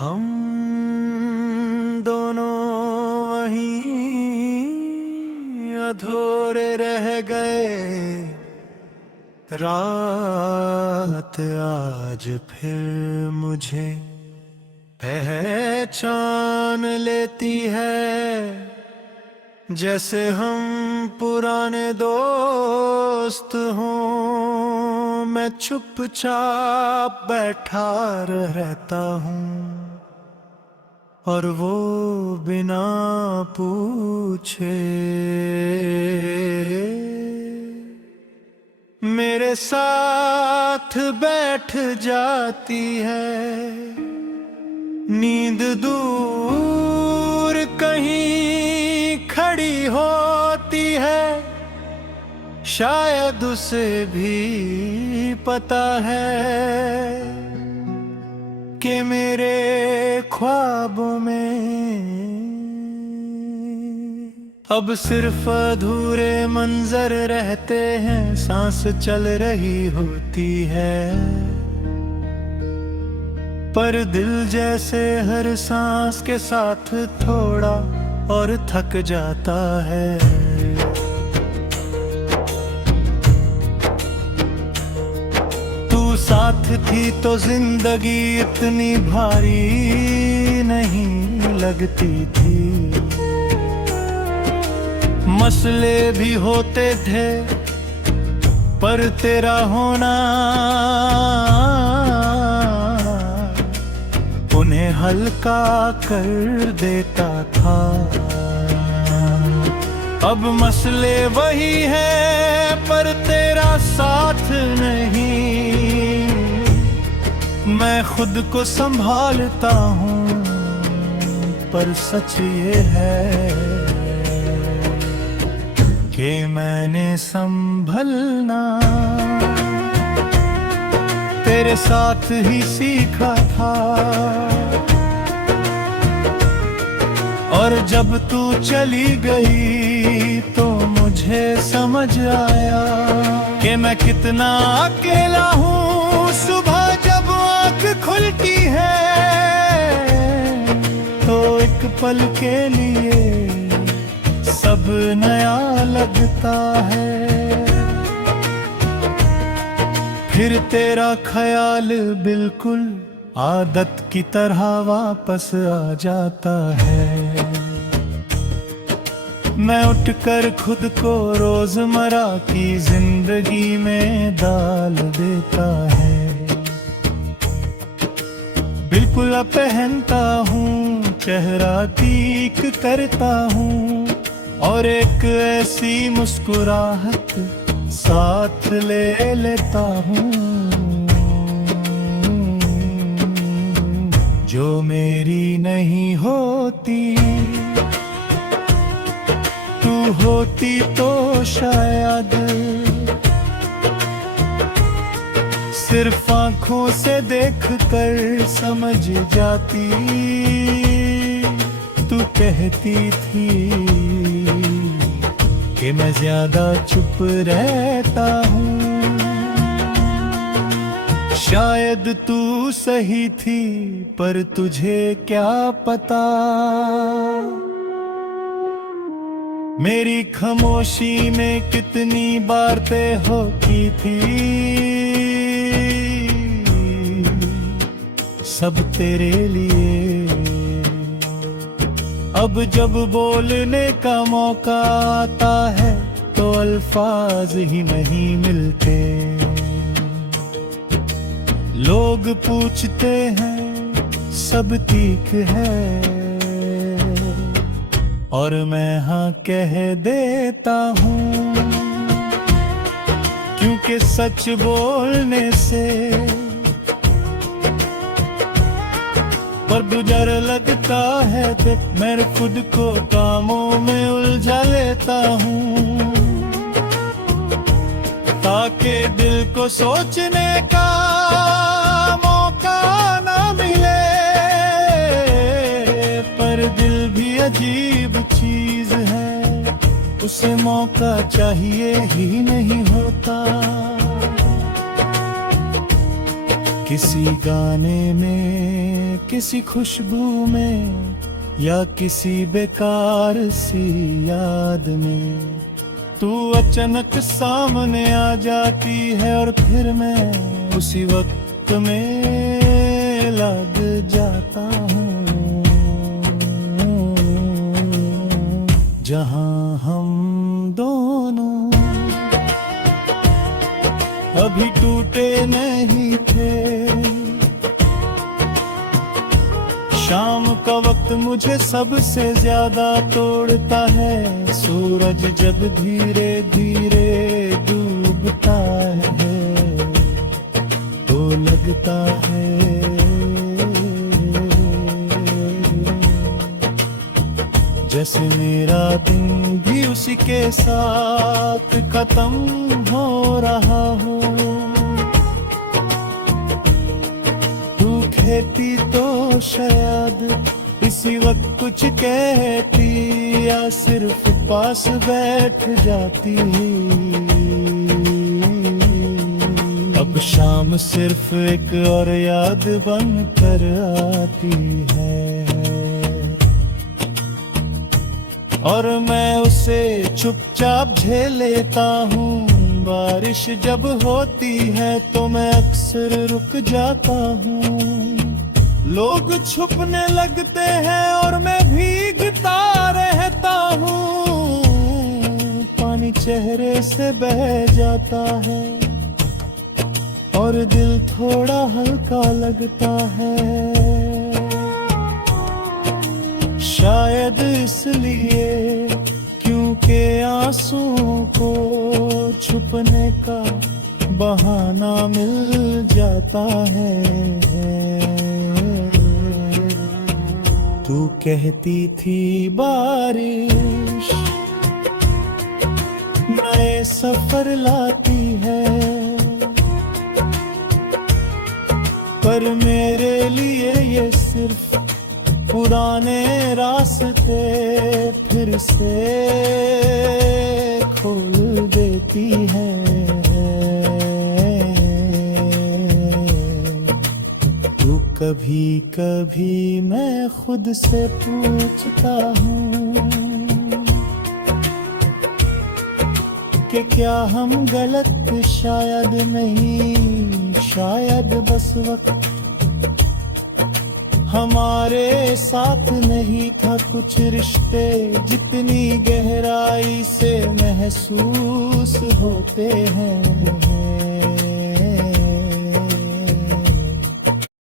हम दोनों वहीं अधूरे रह गए। रात आज फिर मुझे पहचान लेती है, जैसे हम पुराने दोस्त हों। मैं चुपचाप बैठा रहता हूँ और वो बिना पूछे मेरे साथ बैठ जाती है। नींद दूर कहीं खड़ी होती है, शायद उसे भी पता है कि मेरे ख्वाबों में अब सिर्फ अधूरे मंजर रहते हैं। सांस चल रही होती है, पर दिल जैसे हर सांस के साथ थोड़ा और थक जाता है। तू साथ थी तो जिंदगी इतनी भारी नहीं लगती थी। मसले भी होते थे, पर तेरा होना उन्हें हल्का कर देता था। अब मसले वही है, पर तेरा साथ नहीं। मैं खुद को संभालता हूँ, पर सच ये है कि मैंने संभलना तेरे साथ ही सीखा था। और जब तू चली गई तो मुझे समझ आया कि मैं कितना अकेला हूँ। सुबह जब आँख खुलती है तो एक पल के लिए सब नया लगता है। फिर तेरा ख्याल बिल्कुल आदत की तरह वापस आ जाता है। मैं उठकर खुद को रोजमर्रा की जिंदगी में डाल देता है। बिल्कुल पहनता हूँ, चेहरा ठीक करता हूँ और एक ऐसी मुस्कुराहट साथ ले लेता हूँ जो मेरी नहीं होती। तू होती तो शायद सिर्फ आंखों से देखकर समझ जाती। तू कहती थी कि मैं ज्यादा चुप रहता हूँ। शायद तू सही थी, पर तुझे क्या पता मेरी खामोशी में कितनी बातें होती थी। सब तेरे लिए। अब जब बोलने का मौका आता है तो अल्फाज ही नहीं मिलते। लोग पूछते हैं सब ठीक है, और मैं हाँ कह देता हूँ, क्योंकि सच बोलने से पर डर लगता है। मैं खुद को कामों में उलझा लेता हूँ ताकि दिल को सोचने का मौका ना मिले। पर दिल भी अजीब चीज है, उसे मौका चाहिए ही नहीं होता। किसी गाने में किसी खुशबू में या किसी बेकार सी याद में तू अचानक सामने आ जाती है और फिर मैं उसी वक्त में लग जाता हूँ जहाँ हम दोनों अभी टूटे नहीं थे। शाम का वक्त मुझे सबसे ज्यादा तोड़ता है, सूरज जब धीरे धीरे डूबता है तो लगता है जैसे मेरा दिन भी उसी के साथ खत्म हो रहा हो। तू कहती तो शायद इसी वक्त कुछ कहती या सिर्फ पास बैठ जाती। अब शाम सिर्फ एक और याद बन कर आती है और मैं उसे चुपचाप झेल लेता हूँ। बारिश जब होती है तो मैं अक्सर रुक जाता हूँ। लोग छुपने लगते हैं और मैं भीगता रहता हूँ। पानी चेहरे से बह जाता है और दिल थोड़ा हल्का लगता है। शायद इसलिए क्योंकि आंसुओं को छुपने का बहाना मिल जाता है। तू कहती थी बारिश नए सफर लाती है, पर मेरे लिए ये सिर्फ पुराने रास्ते फिर से खोल देती है। तू कभी कभी मैं खुद से पूछता हूँ कि क्या हम गलत शायद नहीं, शायद बस वक्त हमारे साथ नहीं था। कुछ रिश्ते जितनी गहराई से महसूस होते हैं